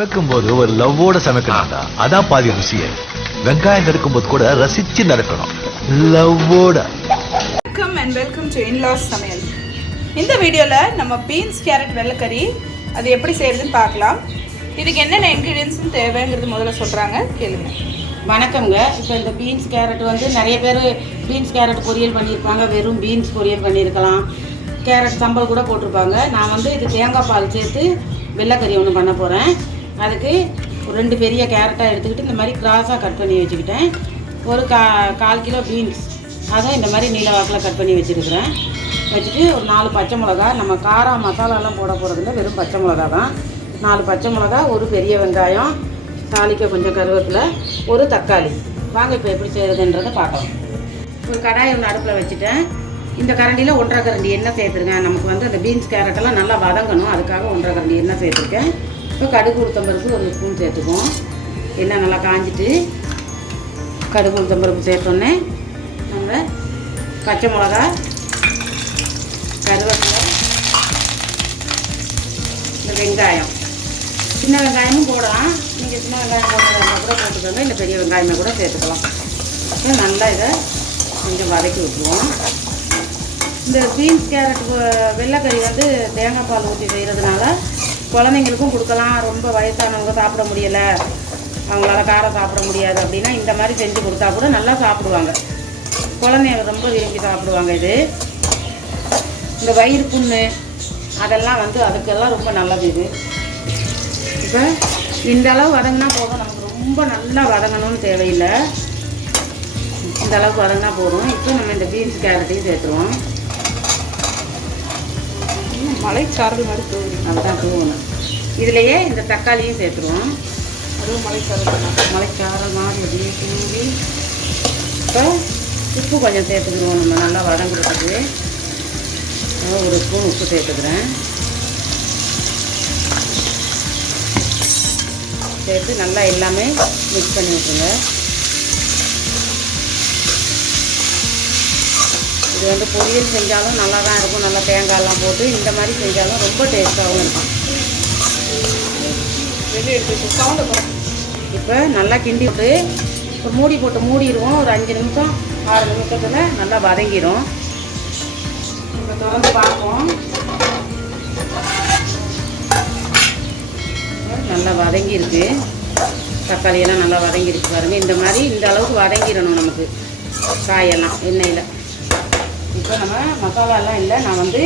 சமைக்கும் போது ஒரு லவ்வோட சமைக்கணும்டா. அதான் பாதி ருசியே. வெங்காயம் நறுக்கும் போது கூட ரசிச்சு நறுக்கணும், லவ்வோட. Welcome and welcome to in laws சமையல். இந்த வீடியோவில் நம்ம பீன்ஸ் கேரட் வெள்ளைக்கறி அது எப்படி செய்யறதுன்னு பார்க்கலாம். இதுக்கு என்னென்ன இன்க்ரீடியன்ஸும் தேவைங்கிறது முதல்ல சொல்கிறாங்க, கேளுங்க. வணக்கங்க. இப்போ இந்த பீன்ஸ் கேரட் வந்து நிறைய பேர் பீன்ஸ் கேரட் பொரியல் பண்ணியிருப்பாங்க, வெறும் பீன்ஸ் பொரியல் பண்ணியிருக்கலாம், கேரட் சம்பல் கூட போட்டிருப்பாங்க. நான் வந்து இது தேங்காய் பால் சேர்த்து வெள்ளைக்கறி ஒன்று பண்ண போகிறேன். அதுக்கு ஒரு 2 பெரிய கேரட்டாக எடுத்துக்கிட்டு இந்த மாதிரி கிராஸாக கட் பண்ணி வச்சுக்கிட்டேன். ஒரு 1/4 கிலோ பீன்ஸ் அதை இந்த மாதிரி நீல வாக்கில் கட் பண்ணி வச்சுருக்கிறேன். வச்சுட்டு ஒரு 4 பச்சை மிளகா, நம்ம காரம் மசாலாலாம் போட போகிறதில்ல, வெறும் பச்சை மிளகா தான். 4 பச்சை மிளகா, ஒரு பெரிய வெங்காயம், தாளிக்க கொஞ்சம் கருவேப்பிலை, ஒரு தக்காளி. வாங்க இப்போ எப்படி செய்கிறதுன்றதை பார்க்கலாம். ஒரு கடாய் ஒன்று அடுப்பில் வச்சுட்டேன். இந்த கரண்டியில் 1.5 கரண்டி எண்ணெய் சேர்த்துருக்கேன். நமக்கு வந்து அந்த பீன்ஸ் கேரட்டெல்லாம் நல்லா வதங்கணும், அதுக்காக 1.5 கரண்டி எண்ணெய் சேர்த்துருக்கேன். இப்போ கடுகு உளுத்தம்பருப்பு ஒரு ஸ்பூன் சேர்த்துக்குவோம். எண்ணெய் நல்லா காஞ்சிட்டு கடுகு உளுத்தம்பருப்பு சேர்த்தோன்னே நம்ம பச்சை மிளகா, கருவேப்பிலை, இந்த வெங்காயம், சின்ன வெங்காயமும் போடலாம். நீங்கள் சின்ன வெங்காயம் போடுறதா கூட போட்டுக்கோங்க, இல்லை பெரிய வெங்காயமே கூட சேர்த்துக்கலாம். அப்புறம் நல்லா இதை கொஞ்சம் வதக்கி விட்டுருவோம். இந்த பீன்ஸ் கேரட் வெள்ளைக்கறி வந்து தேங்காய் பால் ஊற்றி செய்கிறதுனால குழந்தைங்களுக்கும் கொடுக்கலாம். ரொம்ப வயசானவங்க சாப்பிட முடியலை, அவங்களால காரம் சாப்பிட முடியாது அப்படின்னா இந்த மாதிரி செஞ்சு கொடுத்தா கூட நல்லா சாப்பிடுவாங்க. குழந்தைங்க ரொம்ப விரும்பி சாப்பிடுவாங்க. இது இந்த வயிறு புண்ணு அதெல்லாம் வந்து அதுக்கெல்லாம் ரொம்ப நல்லது. இது இப்போ இந்த அளவு வதங்கினா போதும், நமக்கு ரொம்ப நல்லா வதங்கணும்னு தேவையில்லை. இந்த அளவுக்கு வதங்கினா போதும். இப்போ நம்ம இந்த பீன்ஸ் கேரட்டையும் சேர்த்துருவோம். மலைச்சாரல் மாதிரி தூவணும், அதுதான் தூவணும். இதுலேயே இந்த தக்காளியும் சேர்த்துருவோம். அதுவும் மலைச்சாரல் மாதிரி அப்படியே தூவி இப்போ உப்பு கொஞ்சம் சேர்த்துக்குருவோம். நம்ம நல்லா வதங்குறதுக்கு ஒரு ஸ்பூன் உப்பு சேர்த்துக்கிறேன். சேர்த்து நல்லா எல்லாமே மிக்ஸ் பண்ணி விட்டுருங்க. இது வந்து பொரியல் செஞ்சாலும் நல்லா தான் இருக்கும், நல்லா தேங்காயெல்லாம் போட்டு. இந்த மாதிரி செஞ்சாலும் ரொம்ப டேஸ்ட்டாகவும் இருக்கும். இப்போ நல்லா கிண்டி விட்டு ஒரு மூடி போட்டு மூடிடுவோம். ஒரு 5 நிமிஷம் 6 நிமிஷத்தில் நல்லா வதங்கிடும். இப்போ திறந்து பார்ப்போம். நல்லா வதங்கியிருக்கு, தக்காளியெல்லாம் நல்லா வதங்கிருக்கு பாருங்கள். இந்த மாதிரி இந்த அளவுக்கு வதங்கிடணும் நமக்கு காயெல்லாம் எண்ணெயில். இப்போ நம்ம மசாலாலாம் இல்லை, நான் வந்து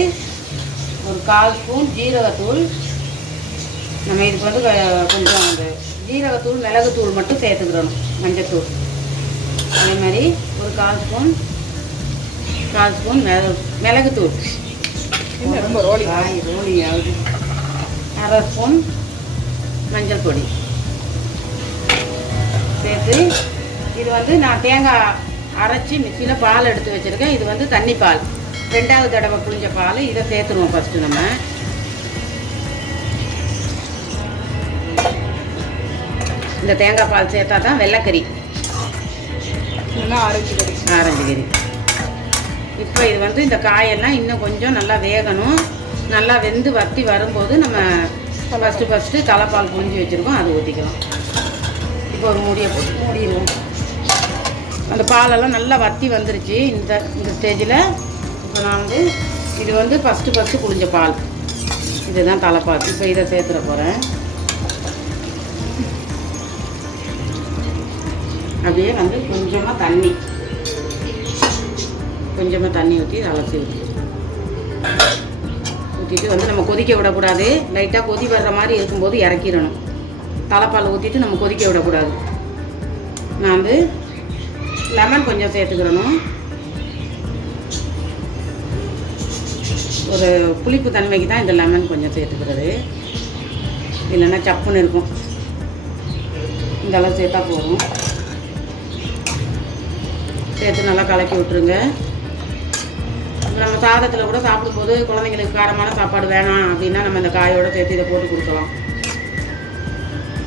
ஒரு 1/4 ஸ்பூன் ஜீரகத்தூள், நம்ம இதுக்கு வந்து கொஞ்சம் அந்த ஜீரகத்தூள் மிளகுத்தூள் மட்டும் சேர்த்துக்கிறணும், மஞ்சத்தூள். அதே மாதிரி ஒரு 1/4 ஸ்பூன் மிளகுத்தூள், ரொம்ப ரோலி ஆகுது. 1/2 ஸ்பூன் மஞ்சள் பொடி சேர்த்து, இது வந்து நான் தேங்காய் அரைச்சி மிக்சியில் பால் எடுத்து வச்சுருக்கேன். இது வந்து தண்ணி பால், 2வது தடவை புளிஞ்ச பால். இதை சேர்த்துருவோம் ஃபஸ்ட்டு. நம்ம இந்த தேங்காய் பால் சேர்த்தா தான் வெள்ளைக்கறி, ஆரஞ்சு கறி. இப்போ இது வந்து இந்த காயெல்லாம் இன்னும் கொஞ்சம் நல்லா வேகணும். நல்லா வெந்து வற்றி வரும்போது நம்ம ஃபஸ்ட்டு தலைப்பால் புளிஞ்சு வச்சுருக்கோம், அது ஊற்றிக்கலாம். இப்போ ஒரு மூடியை போட்டு மூடிடுவோம். அந்த பாலெல்லாம் நல்லா வற்றி வந்துருச்சு. இந்த ஸ்டேஜில் இப்போ நான் வந்து இது வந்து ஃபஸ்ட்டு புளிஞ்ச பால், இதுதான் தலைப்பால். இப்போ இதை சேர்த்துட போகிறேன். அப்படியே வந்து கொஞ்சமாக தண்ணி ஊற்றி அலசி ஊற்றிட்டு வந்து நம்ம கொதிக்க விடக்கூடாது. லைட்டாக கொதி வர்ற மாதிரி இருக்கும்போது இறக்கிடணும். தலைப்பால் ஊற்றிட்டு நம்ம கொதிக்க விடக்கூடாது. நான் வந்து லெமன் கொஞ்சம் சேர்த்துக்கிறணும். ஒரு புளிப்பு தன்மைக்கு தான் இந்த லெமன் கொஞ்சம் சேர்த்துக்கிறது, இல்லைன்னா சப்புன்னு இருக்கும். இந்த அளவு சேர்த்தா போதும். சேர்த்து நல்லா கலக்கி விட்டுருங்க. நம்ம சாதத்தில் கூட சாப்பிடும்போது குழந்தைங்களுக்கு காரமான சாப்பாடு வேணாம் அப்படின்னா நம்ம இந்த காயோடு சேர்த்து இதை போட்டு கொடுக்கலாம்.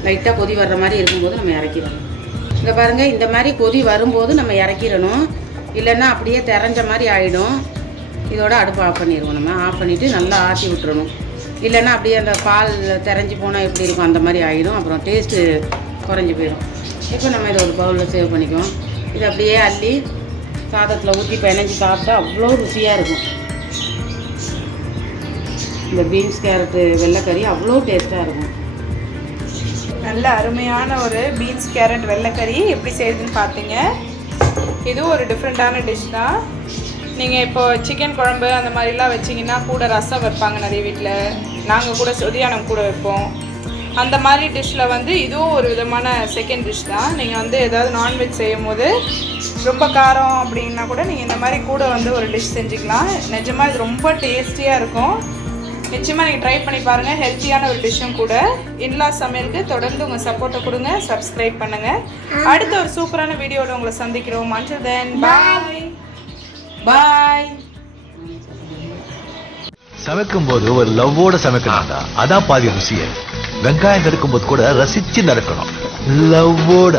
லைட்டாக கொதி வர்ற மாதிரி இருக்கும்போது நம்ம இறக்கிடணும். இங்கே பாருங்கள், இந்த மாதிரி கொதி வரும்போது நம்ம இறக்கிடணும், இல்லைன்னா அப்படியே தெரிஞ்ச மாதிரி ஆகிடும். இதோட அடுப்பு ஆஃப் பண்ணிடுவோம். நம்ம ஆஃப் பண்ணிவிட்டு நல்லா ஆட்டி விட்டுறணும். இல்லைன்னா அப்படியே அந்த பால் தெரிஞ்சு போனால் எப்படி இருக்கும் அந்த மாதிரி ஆகிடும். அப்புறம் டேஸ்ட்டு குறைஞ்சி போயிடும். இப்போ நம்ம இதை ஒரு பவுலில் சேவ் பண்ணிக்குவோம். இதை அப்படியே அள்ளி சாதத்தில் ஊற்றி பிணைஞ்சி சாப்பிட்டா அவ்வளோ ருசியாக இருக்கும். இந்த பீன்ஸ் கேரட்டு வெள்ளைக்கறி அவ்வளோ டேஸ்ட்டாக இருக்கும். நல்ல அருமையான ஒரு பீன்ஸ் கேரட் வெள்ளைக்கறி எப்படி செய்யுதுன்னு பார்த்தீங்க. இதுவும் ஒரு டிஃப்ரெண்ட்டான டிஷ் தான். நீங்கள் இப்போ சிக்கன் குழம்பு அந்த மாதிரிலாம் வச்சிங்கன்னா கூட ரசம் வைப்பாங்க நிறைய வீட்டில். நாங்கள் கூட சொதியானம் கூட வைப்போம். அந்த மாதிரி டிஷ்ஷில் வந்து இதுவும் ஒரு விதமான செகண்ட் டிஷ் தான். நீங்கள் வந்து ஏதாவது நான்வெஜ் செய்யும் போது ரொம்ப காரம் அப்படின்னா கூட நீங்கள் இந்த மாதிரி கூட வந்து ஒரு டிஷ் செஞ்சுக்கலாம். நிஜமாக இது ரொம்ப டேஸ்டியாக இருக்கும். நிச்சயமாக நீங்கள் ட்ரை பண்ணி பாருங்கள். ஹெல்த்தியான ஒரு டிஷ்ஷும் கூட. இன்லாஸ் சமையலுக்கு தொடர்ந்து உங்கள் சப்போர்ட்டை கொடுங்க, சப்ஸ்கிரைப் பண்ணுங்கள். அடுத்த ஒரு சூப்பரான வீடியோவில் உங்களை சந்திக்கிறோம். until then bye. பாய். சமைக்கும் போது ஒரு லவ்வோட சமைக்கணும்டா, அதான் பாதி ருசியே. வெங்காயம் நறுக்கும் போது கூட ரசிச்சு நறுக்கணும், லவ்வோட.